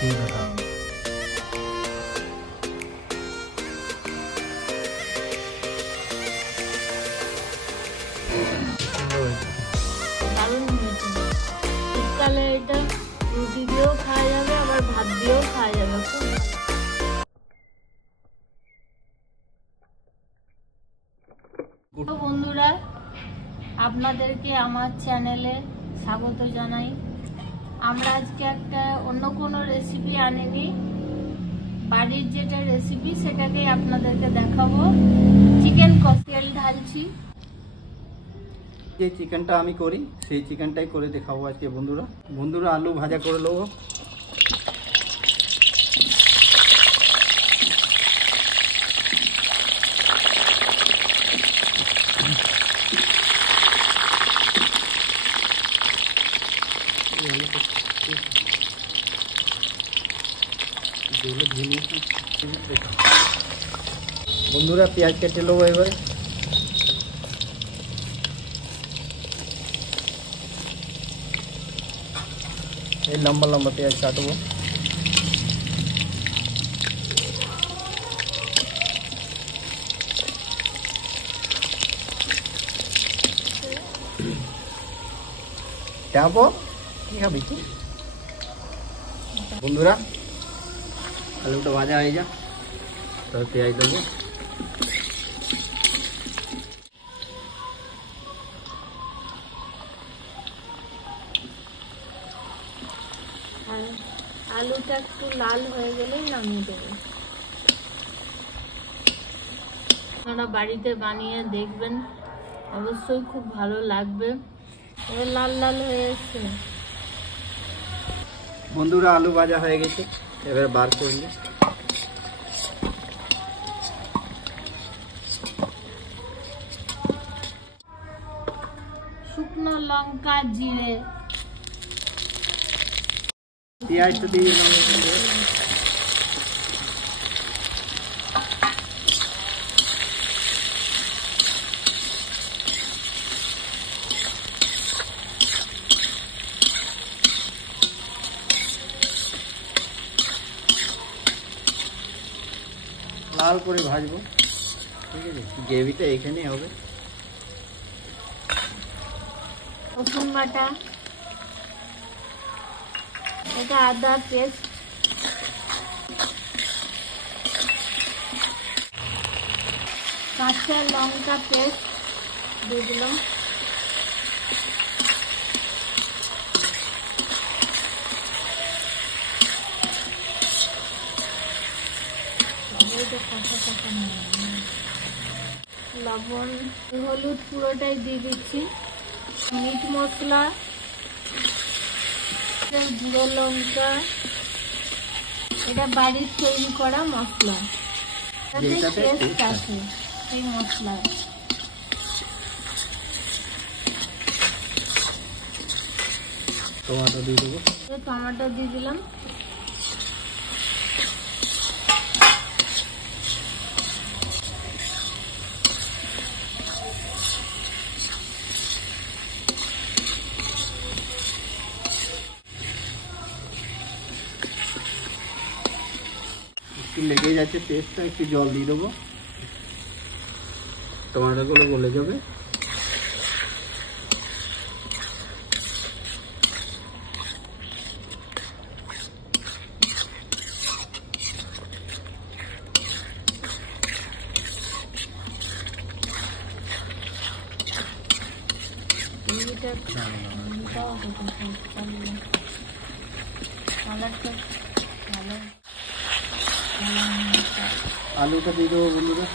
খেয়ে দেখা। দারুণ হয়েছে। শীতকালে এটা রুটি দিয়েও খাওয়া যাবে, আবার ভাত দিয়েও খাওয়া যাবে। তো বন্ধুরা, আপনাদেরকে আমার চ্যানেলে স্বাগত জানাই। আমরা আজকে একটা অন্য কোনো রেসিপি আনিনি, বাড়ির যেটা রেসিপি সেটাকেই আপনাদেরকে দেখাবো। চিকেন কষিয়াল ঢালছি। যে চিকেনটা আমি করি সেই চিকেনটাই করে দেখাবো আজকে বন্ধুরা। আলু ভাজা করে নেবো। বন্ধুরা পেঁয়াজ কেটে নেবো এবারে। এই লম্বা লম্বা পেঁয়াজ কাটবো। যাবো কি খাবি তুই? বন্ধুরা আলুটা ভাজা হয়ে যা, তারপর পেঁয়াজ দেবো। আর আলুটা একটু লাল হয়ে গেলেই নামিয়ে দেবো। আপনারা বাড়িতে বানিয়ে দেখবেন, অবশ্যই খুব ভালো লাগবে। এবার লাল লাল হয়ে এসছে। বন্ধুরা আলু ভাজা হয়ে গেছে, এবার বার করলে শুকনো লঙ্কা, জিরে, পেঁয়াজটা দিয়ে দিলাম। লাল করে ভাজবো, ঠিক আছে? গ্রেভিটা এখানেই হবে। রসুন বাটা, এটা আদা পেস্ট, কাঁচা লঙ্কা পেস্ট দিয়ে দিলাম। লবণ, হলুদ পুরোটাই দিয়ে দিচ্ছি। মিট মশলা, গুঁড়ো লঙ্কা, এটা বাড়ির তৈরি করা মশলা, টেস্ট আছে এই মশলায়। টমেটো দিয়ে দেবো। টমেটো দিয়ে দিলাম। একটু লেগে যাচ্ছে পেস্টটা, একটু জল দিয়ে দেবো, টমেটোগুলো গলে যাবে। আলুটা দিয়ে দেবো বন্ধুরা।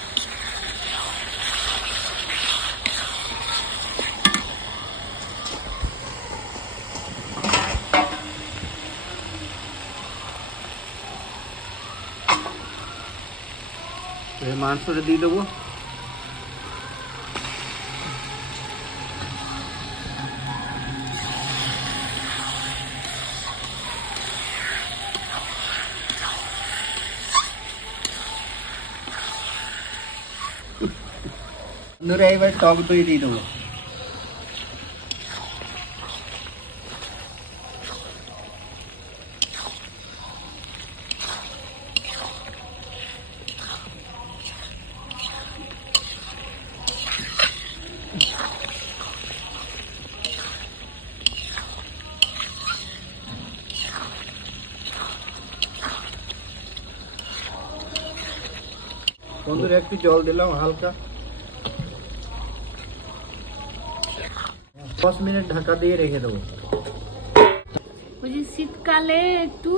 মাংসটা দিয়ে দেবো। বন্ধুরা এবার টক দই দিয়ে দেবো। বন্ধুরা একটু জল দিলাম হালকা, 10 মিনিট ঢাকা দিয়ে রেখে দেবো। বলছি শীতকালে একটু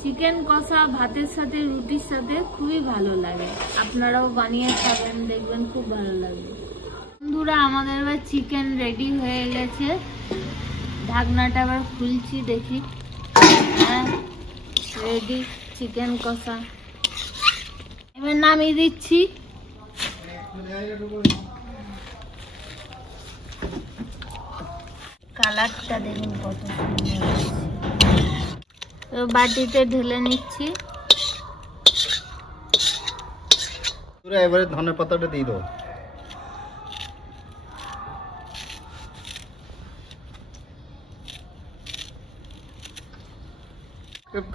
চিকেন কষা ভাতের সাথে রুটির সাথে খুবই ভালো লাগে, আপনারাও বানিয়ে খাবেন, দেখবেন খুব ভালো লাগবে। বন্ধুরা আমাদের এবার চিকেন রেডি হয়ে গেছে, ঢাকনাটা আবার খুলছি দেখি। হ্যাঁ রেডি চিকেন কষা, এবার নামিয়ে দিচ্ছি। কালারটা দেখুন কত সুন্দর হয়েছে। তো বাটিতে ঢেলে নিচ্ছি। এবারে ধনে পাতাটা দিয়ে দেবো। খুব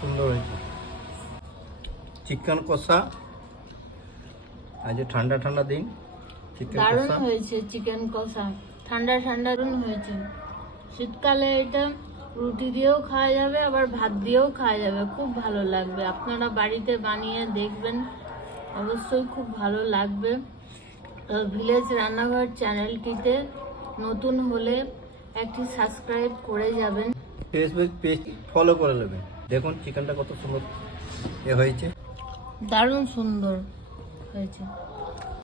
সুন্দর হয়েছে চিকেন কষা। আজ ঠান্ডা ঠান্ডা দিন, চিকেন দারুণ কষা হয়েছে চিকেন কষা, ঠান্ডা ঠান্ডা দারুণ হয়েছে। শীতকালে এটা রুটি দিয়েও খাওয়া যাবে, আবার ভাত দিয়েও খাওয়া যাবে, খুব ভালো লাগবে। আপনারা বাড়িতে বানিয়ে দেখবেন, অবশ্যই খুব ভালো লাগবে। ভিলেজ রান্নাঘর চ্যানেলটিতে নতুন হলে একটি সাবস্ক্রাইব করে যাবেন, ফেসবুক পেজ ফলো করে নেবেন। দেখুন চিকেনটা কত সুন্দর হয়েছে, দারুণ সুন্দর হয়েছে।